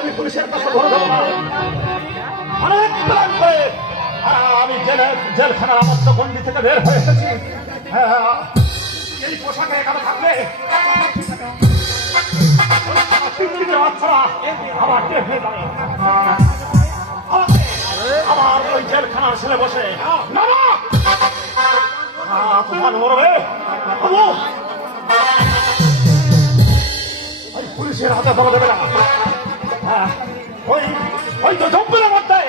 আমি পুলিশের কাছে বলে দেবো না। অনেক প্ল্যান করে আমি জেলখানার আবদ্ধ গন্ডি থেকে বের হয়ে এসেছি। এই পোশাকে এখানে থাকলে আমার টেপে যাবে। আমার ওই জেলখানার ছেলে বসে না না তোমার মরবে ওই পুলিশের হাতে ধরা দেবে না। ওই তো জঙ্গলের মধ্যে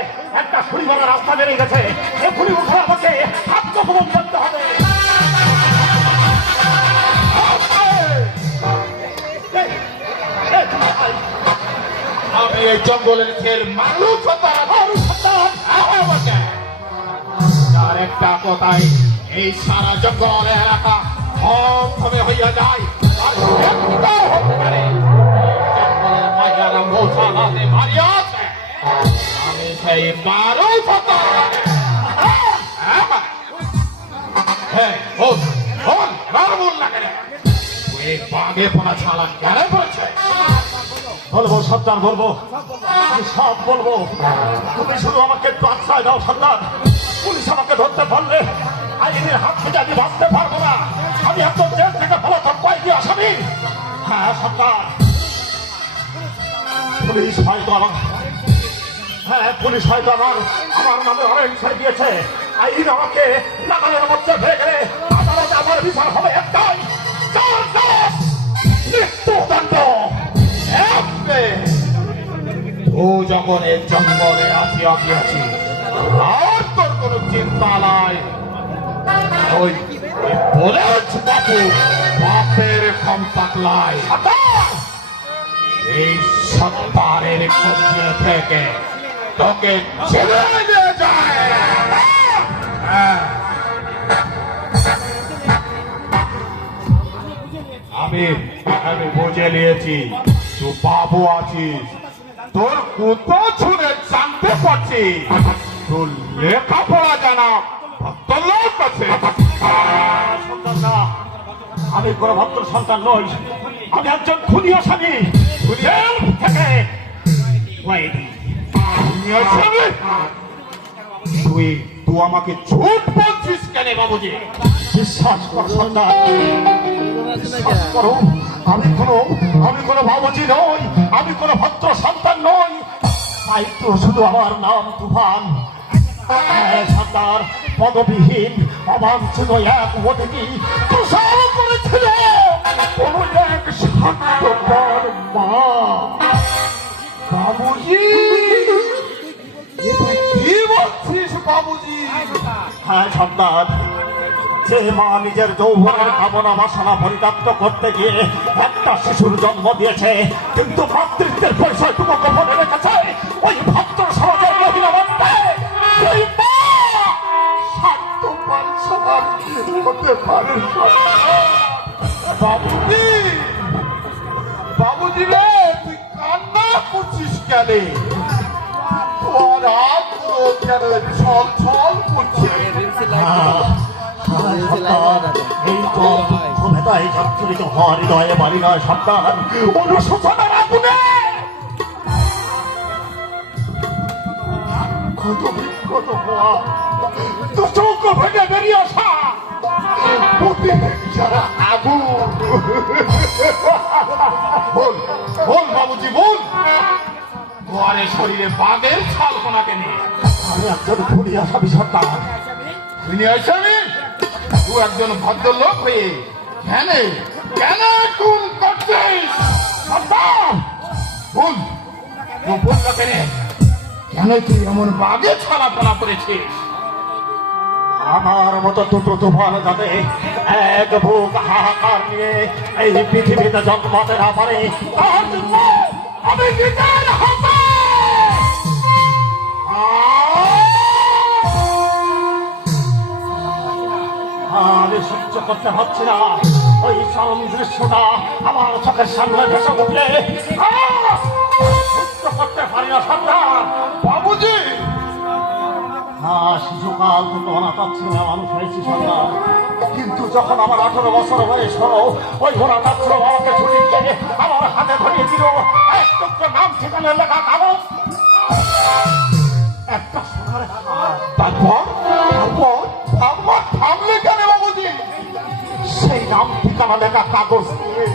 একটা খুঁড়ি মারা রাস্তা বেরিয়ে গেছে। এই খুঁড়ি মুখে আমাকে আত্মগোপন করতে হবে। আমি এই জঙ্গলের খেল মানুষ আর একটা কথাই এই সারা জঙ্গল এলাকা থমথমে হইয়া যায়। আর হতে পারে জঙ্গলের মাঝারা মশালাতে মারিয়াছে আমি সেই মানুষ বাঘে পোনা ছাড়া কেন পড়েছে? বলবো সর্দার, বলবো, আমি সব বলবো। তুমি শুধু আমাকে একটু আশ্রয় দাও সর্দার। পুলিশ আমাকে ধরতে পারলে আইনের হাত থেকে আমি বাঁচতে পারবো না। আমি একদম জেল থেকে পলাতক কয়েদি আসামি। হ্যাঁ সর্দার, পুলিশ হয়তো আমার নামে ওয়ারেন্ট ছেড়ে দিয়েছে। আইন আমাকে নাগালের মধ্যে ফেলে গেলে আদালতে আমার বিচার হবে একটাই, মৃত্যুদণ্ড। ও যখন এই জঙ্গলে আসিয়াছি আর তোর কোন চিন্তা নাই। ওই বলেছ বাপু বাপের কম পাতলাই এই সত্তারের কবজে থেকে তোকে ছেড়ে নিয়ে যায়। আমি বুঝে নিয়েছি তুই বাবু আছিস। তোর কুতো ছুঁড়ে জানতে পারছি তোর লেখাপড়া জানা ভদ্রলোক আছে। আমি কোনো ভদ্র সন্তান নই, আমি একজন খুনি আসামি। জেল থেকে তুই আমাকে ঝুট বলছিস কেন বাবুজি? বিশ্বাস কর সন্তান, বিশ্বাস করো, আমি কোনো বাবুজি নই, আমি কোনো ভদ্র সন্তান নই। তাই তো শুধু আমার নাম তুফান। সর্দার পদবিহীন অবাঞ্ছিত এক অতিথি তুষার করেছিল কোন এক স্বার্থপর মা। বাবুজি কি বলছিস বাবুজি? হ্যাঁ সর্দার, যে মা নিজের যৌবনের ভাবনা বাসনা পরিত্যক্ত করতে গিয়ে একটা শিশুর জন্ম দিয়েছে, কিন্তু মাতৃত্বের পরিচয়টুকু গোপনে রেখেছে ওই ভদ্র সমাজের মহিলা মধ্যে, সেই মা স্বার্থপর সবার হতে পারে। বাবুজি রে তুই কান্না করছিস কেন? তোর হাত কেন ছল ছল করছে? এই মেধায় যাত্রিত হওয়ার হৃদয়ে বাড়ি নয় সন্তান, অনুশোচনার আগুনে কত বিক্ষত হওয়া, তো চৌক ভেঙে বেরিয়ে আসা যারা আগুন। বল বাবুজি বল, তোমার শরীরে বাঘের ছাল কোনা কেন? আমি একজন খুনি আসামি সন্তান। খুনি আসামি? তুই একজন ভদ্রলোক হয়ে কেন খুন করছিস? বল না কেন তুই এমন বাঘে ছালাপনা করেছিস? আমার মতো দুটো তুফান যাতে এক বুক হাহাকার নিয়ে এই পৃথিবীতে জন্মাতে না পারে, তার জন্য আমি নিজের হাতে আমি সহ্য করতে পারছি না। ওই চরম দৃশ্যটা আমার চোখের সামনে ভেসে উঠলে সহ্য করতে পারি না সন্তান। বাবুজি শিশুকাল থেকে অনাথ ছিল মানুষ হয়েছি সন্তান। কিন্তু যখন আমার 18 বছর বয়স হলো, ওই ঘোড়া মাত্র আমাকে ছুটি দিয়ে আমার হাতে ধরিয়ে দিল এক টুকরো নাম ঠিকানা লেখা কাগজ, একটা সোনার হার। তারপর থামলে কেন বাবুজি? সেই নাম ঠিকানা লেখা কাগজ নিয়ে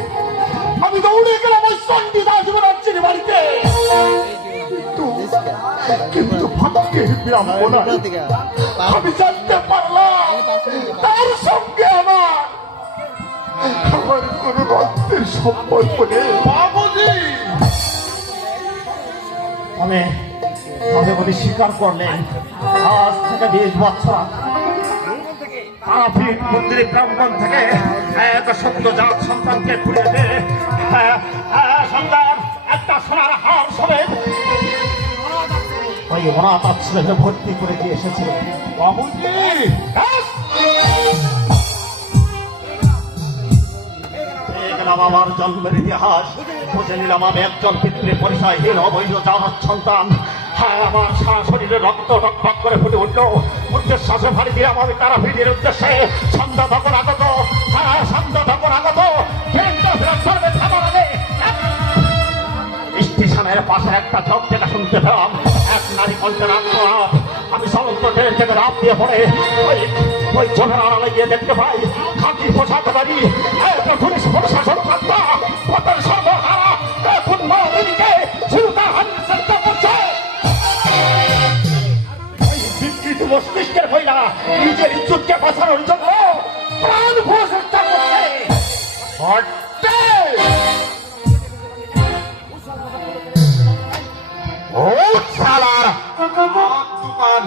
আমি দৌড়ে গেলাম ওই চণ্ডীদাস যুবরাজ্যের বাড়িতে। কিন্তু ভাগ্যে বিড়ম্বনায় আমি জানতে পারলাম তার সঙ্গে আমার কোনো রক্তের সম্পর্ক নেই। বাবুজি তবে উনি স্বীকার করলেন আজ থেকে 20 বছর তারাপীঠ মন্দিরের প্রাঙ্গণ থেকে এক সদ্যজাত সন্তানকে ঘুরিয়ে দে সন্তান একটা সোনার হার সমেত ওই অনাথ আশ্রমে ভর্তি করে দিয়ে এসেছিল। বাবুজি দেখলাম আমার জন্মের ইতিহাস, বুঝে নিলাম আমি একজন পিতৃ পরিচয়হীন অবৈধ জানার সন্তান। হ্যাঁ, আমার সারা শরীরে রক্ত টকটক করে ফুটে উঠল। উদ্দেশ্বাসে ভারী দিয়ে আমি তারা ভিড়ের উদ্দেশ্যে সন্ধ্যা তখন আগত। হ্যাঁ, সন্ধ্যা তখন আগত। ট্রেনটা ফেরত করবে খাবার আগে স্টেশনের পাশে একটা ঝোঁক থেকে শুনতে পেলাম এক নারী কণ্ঠের আত্মনাদ। আমি সমস্ত ট্রেন থেকে রাত দিয়ে পড়ে ওই চোখের আড়ালে গিয়ে দেখতে পাই খাঁটি পোশাকধারী এক পুলিশ প্রশাসন কর্তা পথের সর্বহারা এখন মহিনীকে ঝুঁকা হানির চেষ্টা করছে। ওই বিকৃত মস্তিষ্কের মহিলা নিজের ইজ্জতকে বাঁচানোর জন্য প্রাণ ভুয়ে চেষ্টা করছে। ও শালার দোকান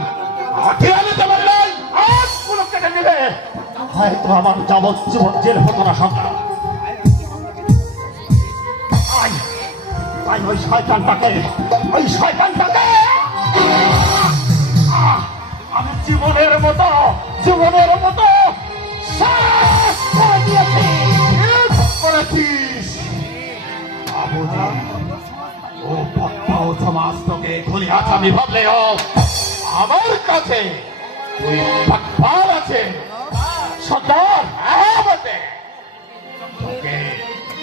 হাতিয়ার নিতে পারলেন? আজ পুরো কেটে নেবে, হয়তো আমার যাবজ্জীবন জেল হতো না সন্তান। তাই ওই শয়তানটাকে আমি জীবনের মতো শেষ করে দিয়েছি। করেছিস বাবুজি? ও পক্ষ সমাজ তোকে খুলি আসামি ভাবলেও আমার কাছে তুই পাকপাল আছে সর্দার। হ্যাঁ বটে,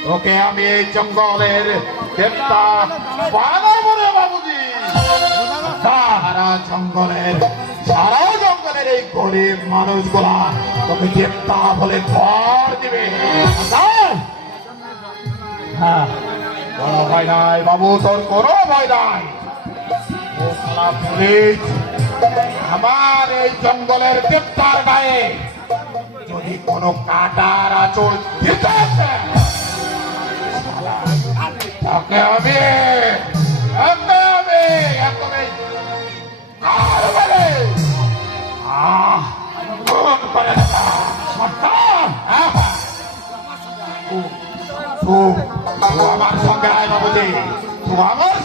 তোকে আমি এই জঙ্গলের দেবতা বানাবো রে বাবুজি। সারা জঙ্গলের এই গরিব মানুষগুলা তোকে দেবতা বলে ঘর দিবে। হ্যাঁ, কোনো ভয় নাই বাবু, তোর কোনো ভয় নাই। ও শালা পুলিশ আমার এই জঙ্গলের দেবতার গায়ে যদি কোনো কাটার আঁচল দিতে আসে, তাকে আমি একদমই আর বলে খুন করে দেব। সর্দার, তুই আমার সঙ্গে আয় বাবুজি, তুই আমার